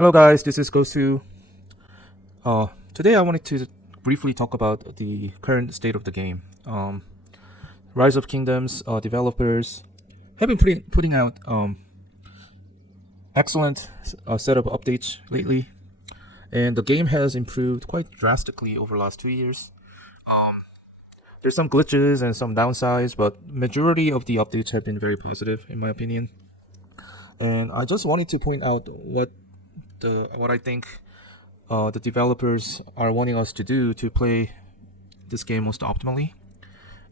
Hello guys, this is GOSU. Today I wanted to briefly talk about the current state of the game. Rise of Kingdoms developers have been putting out excellent set of updates lately, and the game has improved quite drastically over the last 2 years. There's some glitches and some downsides, but majority of the updates have been very positive in my opinion. And I just wanted to point out what I think the developers are wanting us to do to play this game most optimally,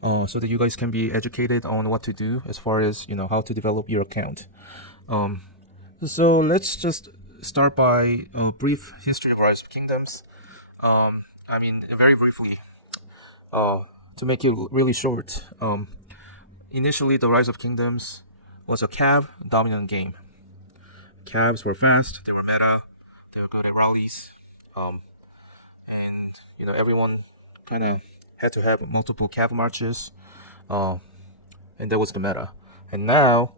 so that you guys can be educated on what to do as far as how to develop your account. Um, so let's just start by a brief history of Rise of Kingdoms. Very briefly, uh, to make it really short. Initially, the Rise of Kingdoms was a cav dominant game. Cavs were fast, they were meta, they were good at rallies, um, and everyone kind of had to have multiple cav marches, uh, and that was the meta. And now,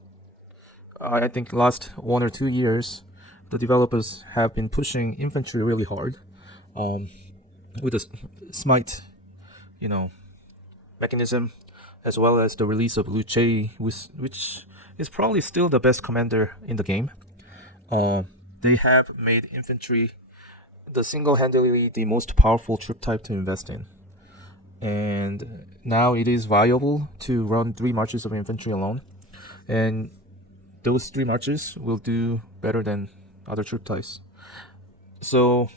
I think last 1 or 2 years, the developers have been pushing infantry really hard, um, with the smite, you know, mechanism, as well as the release of Luce, which is probably still the best commander in the game. They have made infantry single-handedly the most powerful troop type to invest in, and now it is viable to run 3 marches of infantry alone, and those 3 marches will do better than other troop types. So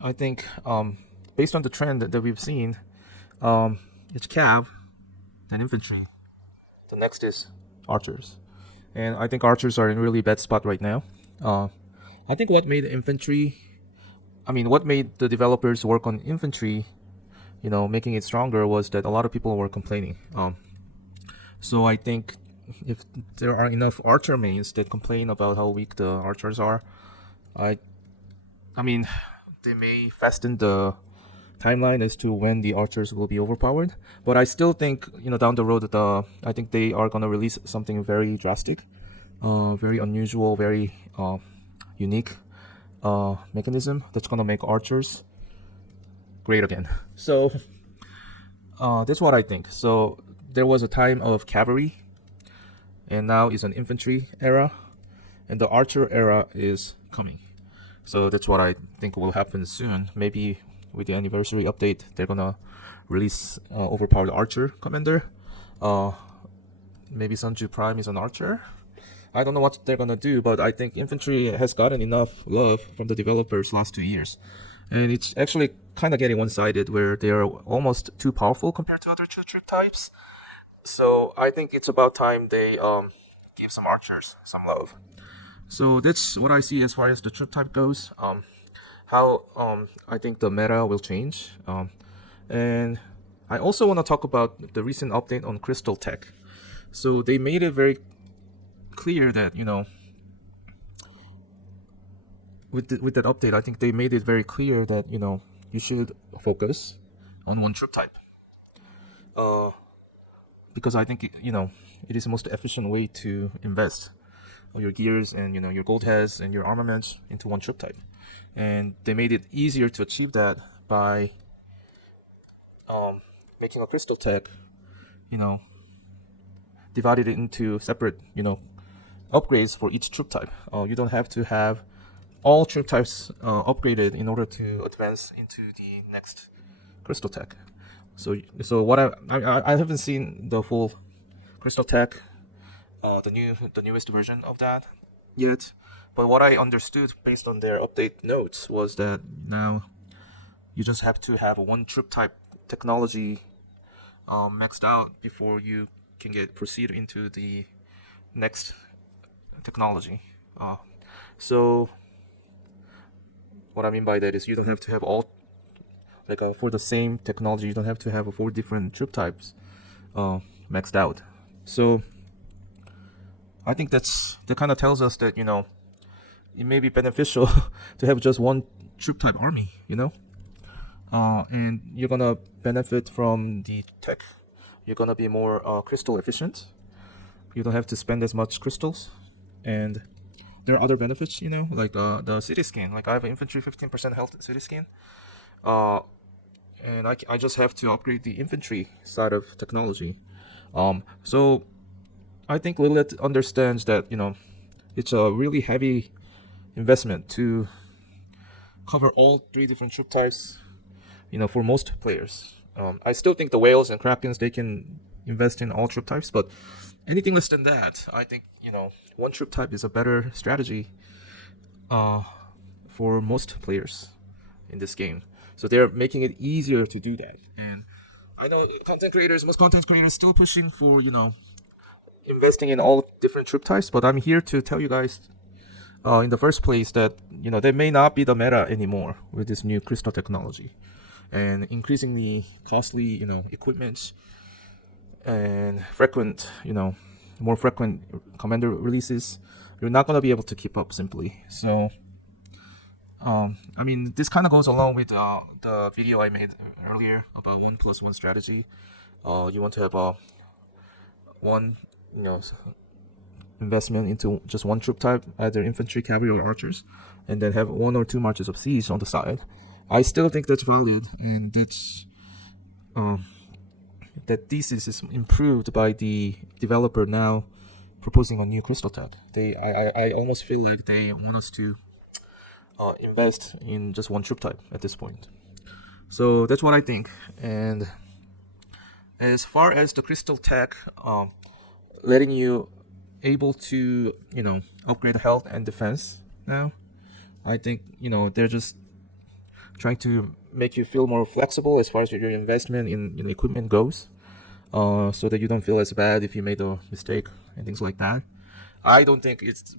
I think, based on the trend that we've seen, it's cav, then infantry. The next is archers. And I think archers are in a really bad spot right now. I think what made the developers work on infantry, making it stronger, was that a lot of people were complaining. So I think if there are enough archer mains that complain about how weak the archers are, I mean, they may fasten the timeline as to when the archers will be overpowered. But I still think, down the road, I think they are gonna release something very drastic, very unusual, very unique mechanism that's gonna make archers great again. So that's what I think. So there was a time of cavalry, and now is an infantry era, and the archer era is coming. So that's what I think will happen soon. Maybe with the anniversary update, they're gonna release overpowered archer commander. Maybe Sanju Prime is an archer. I don't know what they're gonna do, but I think infantry has gotten enough love from the developers last 2 years, and it's actually kind of getting one-sided, where they are almost too powerful compared to other troop types. So I think it's about time they give some archers some love. So that's what I see as far as the troop type goes. How I think the meta will change. And I also want to talk about the recent update on Crystal Tech. So they made it very clear that with that update, I think they made it very clear that you should focus on one troop type. Because I think it is the most efficient way to invest your gears and your gold heads and your armaments into one troop type, and they made it easier to achieve that by making a crystal tech, divided it into separate upgrades for each troop type. You don't have to have all troop types upgraded in order to advance into the next crystal tech. So what I haven't seen the full crystal tech, the newest version of that yet. But what I understood based on their update notes was that now you just have to have one troop type technology maxed out before you can proceed into the next technology. So what I mean by that is you don't have to have all for the same technology. You don't have to have 4 different troop types maxed out. So I think that kind of tells us that it may be beneficial to have just one troop type army, and you're gonna benefit from the tech. You're gonna be more crystal efficient. You don't have to spend as much crystals, and there are other benefits, like the city scan. Like I have an infantry 15% health city scan, uh, and I just have to upgrade the infantry side of technology. So I think Lilith understands that it's a really heavy investment to cover all three different troop types. For most players, I still think the whales and krakens they can invest in all troop types, but anything less than that, I think one troop type is a better strategy uh, for most players in this game. So they're making it easier to do that. And I know most content creators still pushing for investing in all different troop types, but I'm here to tell you guys in the first place that they may not be the meta anymore with this new crystal technology and increasingly costly equipment and more frequent commander releases. You're not going to be able to keep up simply. So I mean, this kind of goes along with the video I made earlier about 1+1 strategy. You want to have one investment into just one troop type, either infantry, cavalry, or archers, and then have one or two marches of siege on the side. I still think that's valid, and that thesis is improved by the developer now proposing a new crystal tech. I almost feel like they want us to invest in just one troop type at this point. So that's what I think. And as far as the crystal tech, letting you able to upgrade health and defense now, I think they're just trying to make you feel more flexible as far as your investment in equipment goes, so that you don't feel as bad if you made a mistake and things like that. I don't think it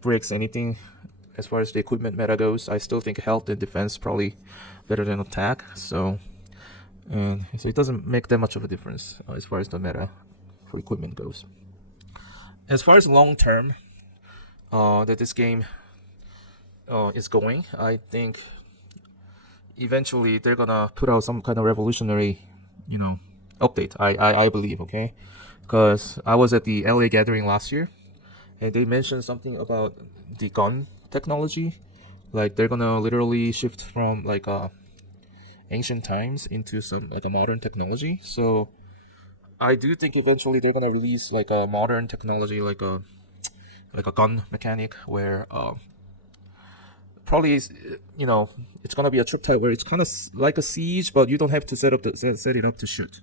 breaks anything as far as the equipment meta goes. I still think health and defense probably better than attack. So it doesn't make that much of a difference as far as the meta for equipment goes. As far as long term that this game is going, I think eventually they're gonna put out some kind of revolutionary, update. I believe, okay, because I was at the LA gathering last year, and they mentioned something about the gun technology. Like they're gonna literally shift from like ancient times into some like a modern technology. So I do think eventually they're gonna release like a modern technology, like a gun mechanic where probably is, it's gonna be a troop type where it's kind of like a siege, but you don't have to set it up to shoot.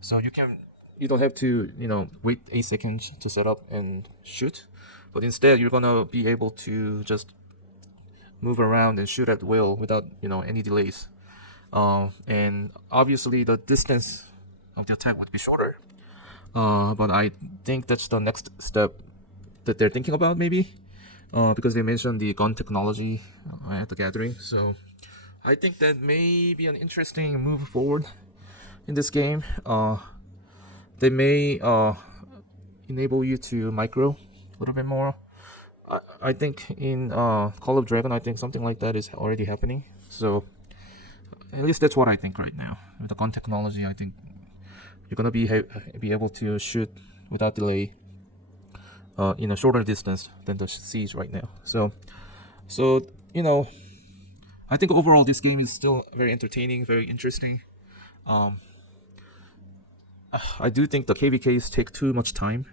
So you don't have to wait 8 seconds to set up and shoot, but instead you're gonna be able to just move around and shoot at will without any delays. And obviously the distance of the attack would be shorter. But I think that's the next step that they're thinking about, maybe, because they mentioned the gun technology at the gathering. So I think that may be an interesting move forward in this game. They may enable you to micro a little bit more. I think in Call of Dragon, I think something like that is already happening. So at least that's what I think right now. With the gun technology, I think you're gonna be able to shoot without delay in a shorter distance than the siege right now. So I think overall this game is still very entertaining, very interesting. I do think the KVKs take too much time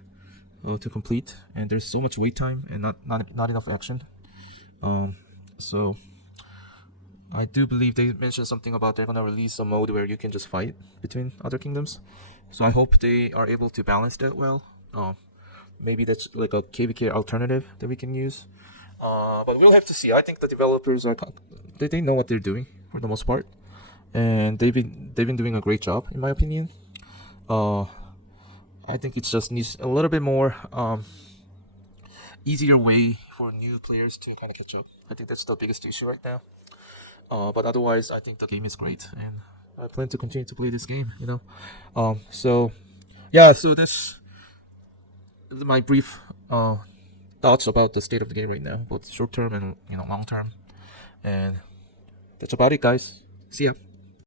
to complete, and there's so much wait time and not enough action. So I do believe they mentioned something about they're gonna release a mode where you can just fight between other kingdoms. So I hope they are able to balance that well. Maybe that's like a KVK alternative that we can use. But we'll have to see. I think the developers they know what they're doing for the most part, and they've been doing a great job in my opinion. I think it just needs a little bit more easier way for new players to kind of catch up. I think that's the biggest issue right now. But otherwise, I think the game is great, and I plan to continue to play this game. So yeah, so that's my brief thoughts about the state of the game right now, both short term and long term. And that's about it, guys. See ya.